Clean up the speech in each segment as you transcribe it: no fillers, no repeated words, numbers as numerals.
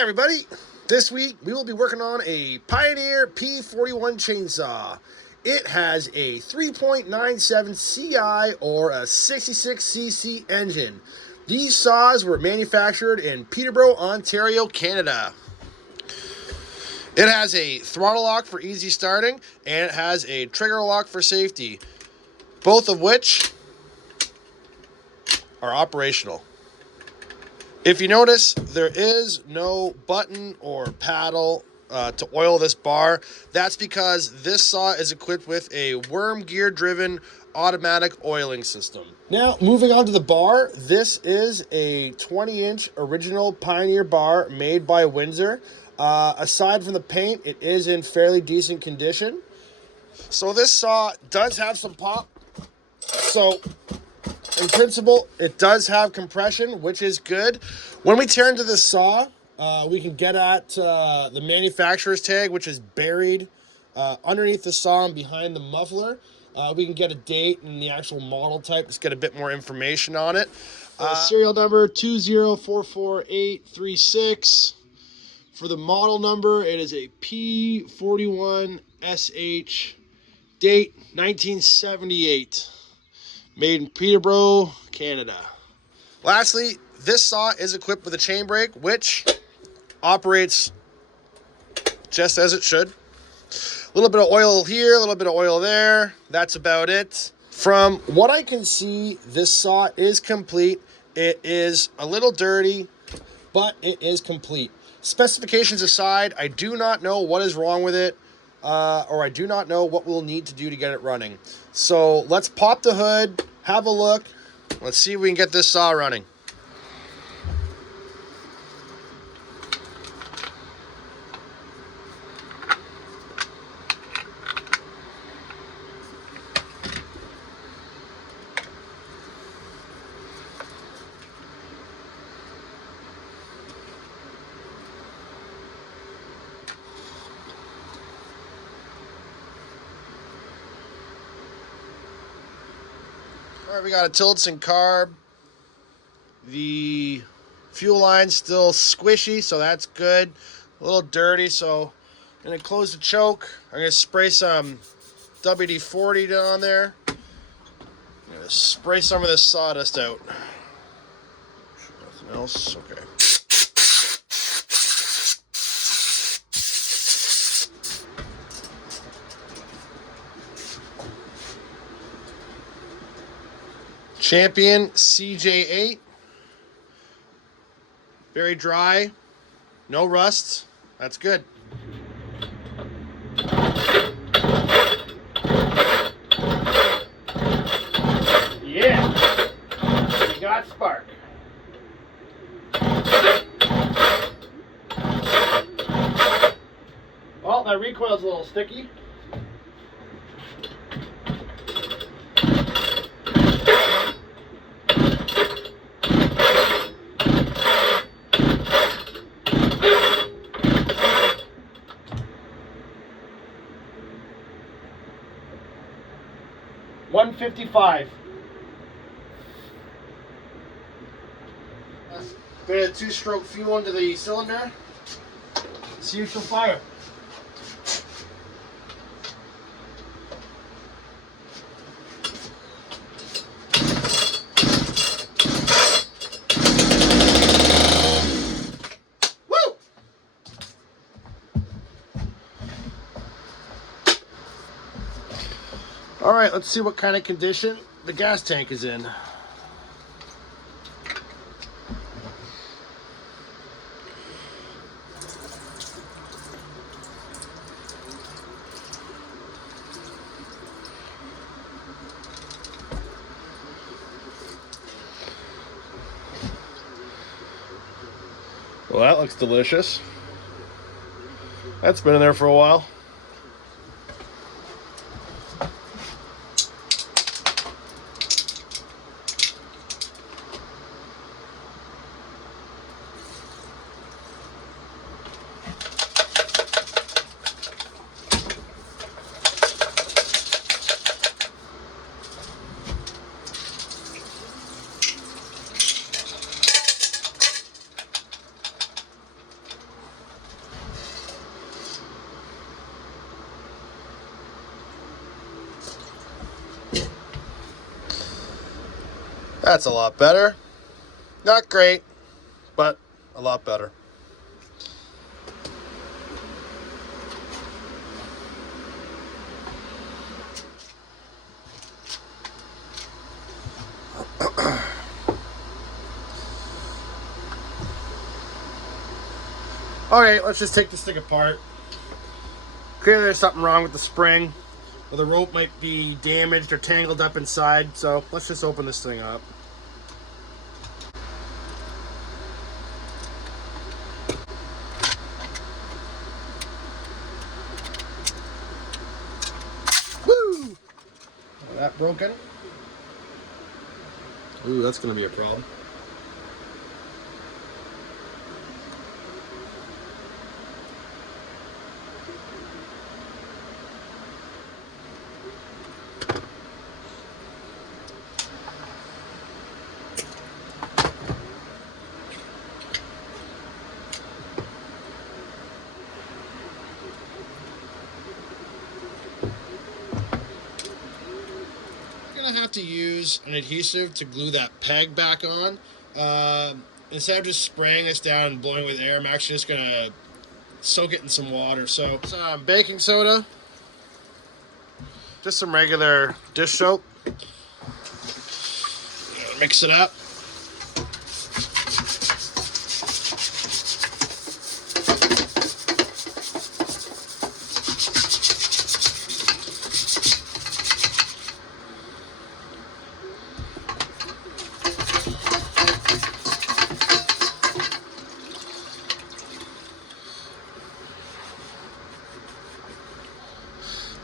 Hey everybody, this week we will be working on a Pioneer P-41 chainsaw. It has a 3.97 CI or a 66cc engine. These saws were manufactured in Peterborough, Ontario, Canada. It has a throttle lock for easy starting and it has a trigger lock for safety, both of which are operational. If you notice, there is no button or paddle to oil this bar. That's because this saw is equipped with a worm gear driven automatic oiling system. Now, moving on to the bar, this is a 20-inch original Pioneer bar made by Windsor. Aside from the paint, it is in fairly decent condition. So this saw does have some pop. So in principle, it does have compression, which is good. When we tear into the saw, we can get at the manufacturer's tag, which is buried underneath the saw and behind the muffler. We can get a date and the actual model type. Let's get a bit more information on it. Serial number 2044836. For the model number, it is a P-41 SH, date 1978. Made in Peterborough, Canada. Lastly, this saw is equipped with a chain brake, which operates just as it should. A little bit of oil here, a little bit of oil there. That's about it. From what I can see, this saw is complete. It is a little dirty, but it is complete. Specifications aside, I do not know what is wrong with it. Or I do not know what we'll need to do to get it running. So let's pop the hood, have a look. Let's see if we can get this saw running. All right, we got a Tillotson carb. The fuel line's still squishy, so that's good. A little dirty, so I'm gonna close the choke. I'm gonna spray some WD-40 on there. I'm gonna spray some of this sawdust out. Nothing else? Okay. Champion CJ8. Very dry. No rust. That's good. Yeah. We got spark. Well, that recoil's a little sticky. $155. Bit of two-stroke fuel into the cylinder. See if she'll fire. Woo! All right, let's see what kind of condition the gas tank is in. Well, that looks delicious. That's been in there for a while. That's a lot better. Not great, but a lot better. Okay, let's just take this thing apart. Clearly there's something wrong with the spring, or the rope might be damaged or tangled up inside, so let's just open this thing up. Woo! That broken? Ooh, that's gonna be a problem. Gonna have to use an adhesive to glue that peg back on. Instead of just spraying this down and blowing with air, I'm actually just gonna soak it in some water. So some baking soda, just some regular dish soap. Mix it up.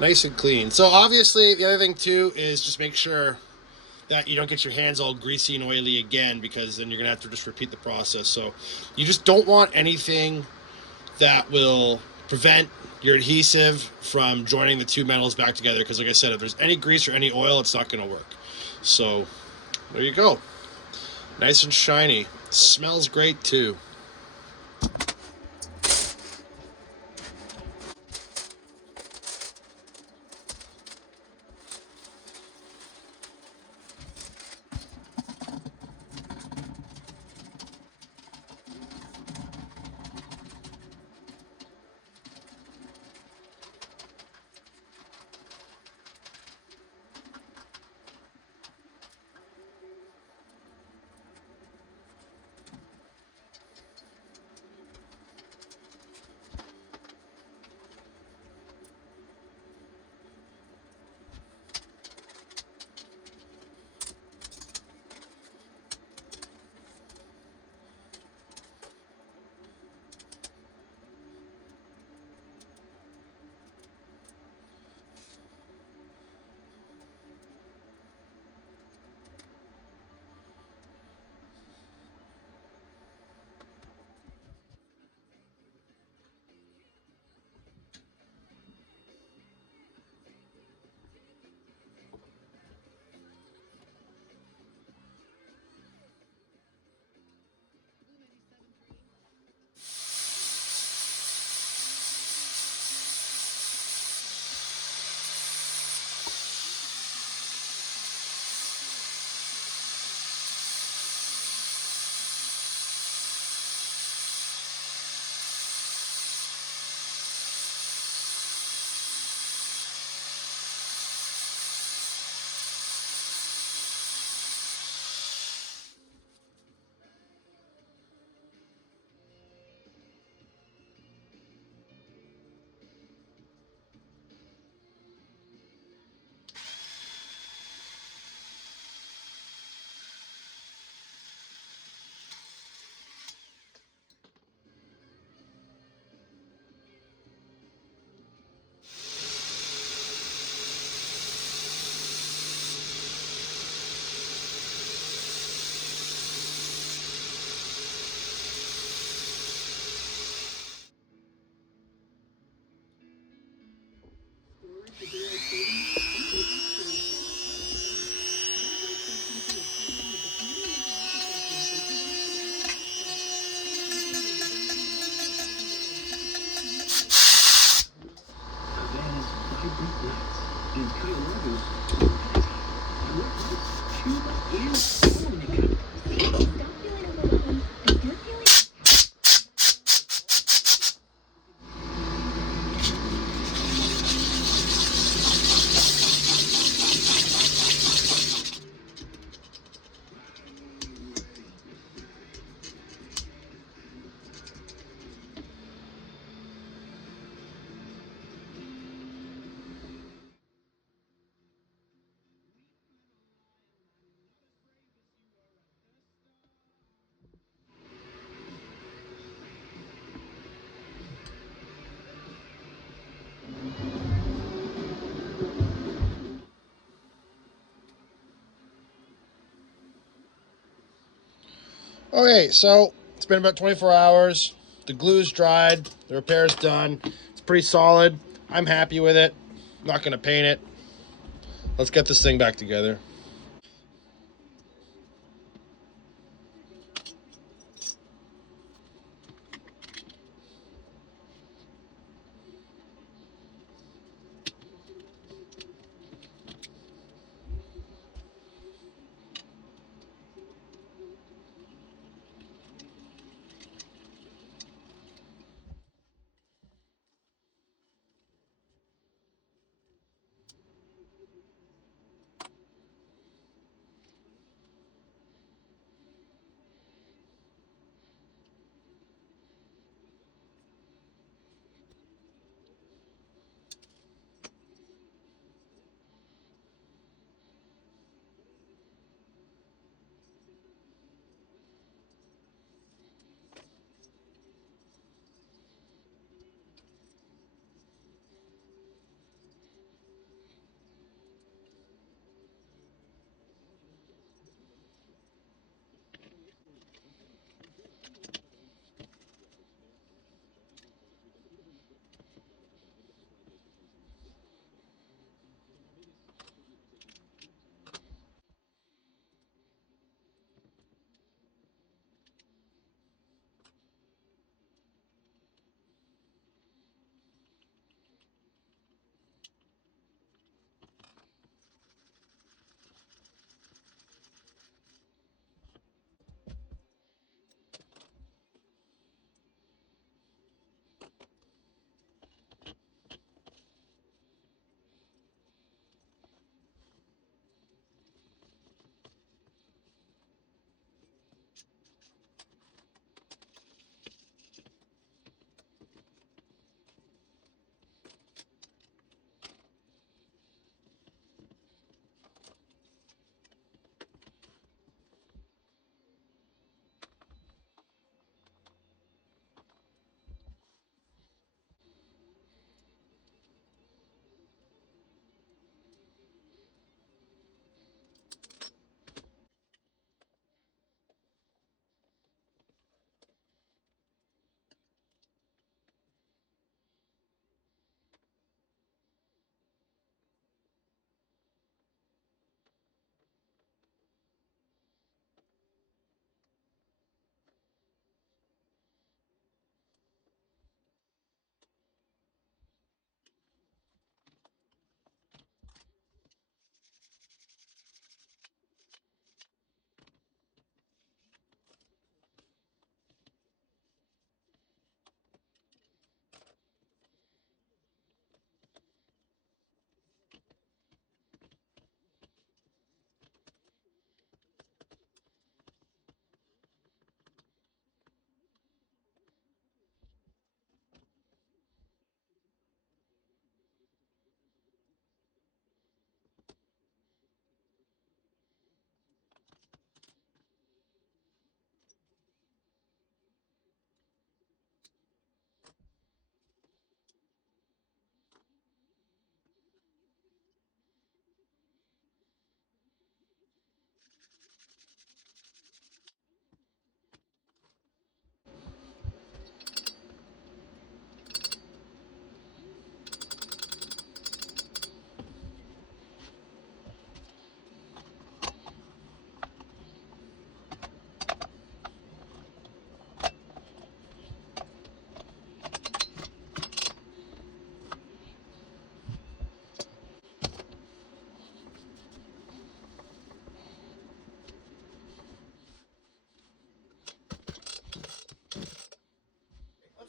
Nice and clean. So obviously the other thing too is just make sure that you don't get your hands all greasy and oily again, because then you're gonna have to just repeat the process. So you just don't want anything that will prevent your adhesive from joining the two metals back together, because like I said, if there's any grease or any oil, it's not gonna work. So there you go. Nice and shiny. Smells great too. Okay, so it's been about 24 hours. The glue's dried. The repair's done. It's pretty solid. I'm happy with it. I'm not going to paint it. Let's get this thing back together.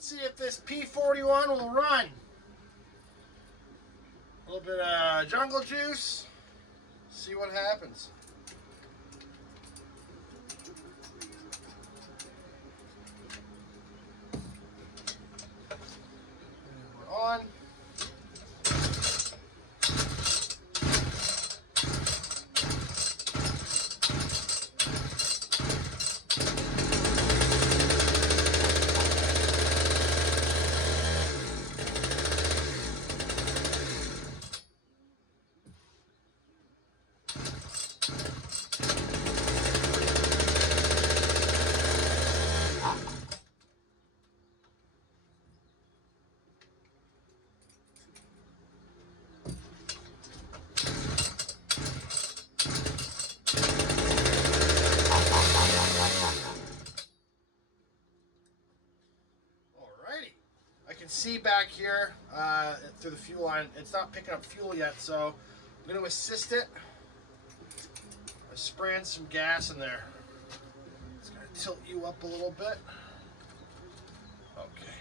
Let's see if this P-41 will run. A little bit of jungle juice. See what happens. We're on. can see back here through the fuel line, it's not picking up fuel yet, so I'm going to assist it by spraying some gas in there. It's going to tilt you up a little bit. Okay.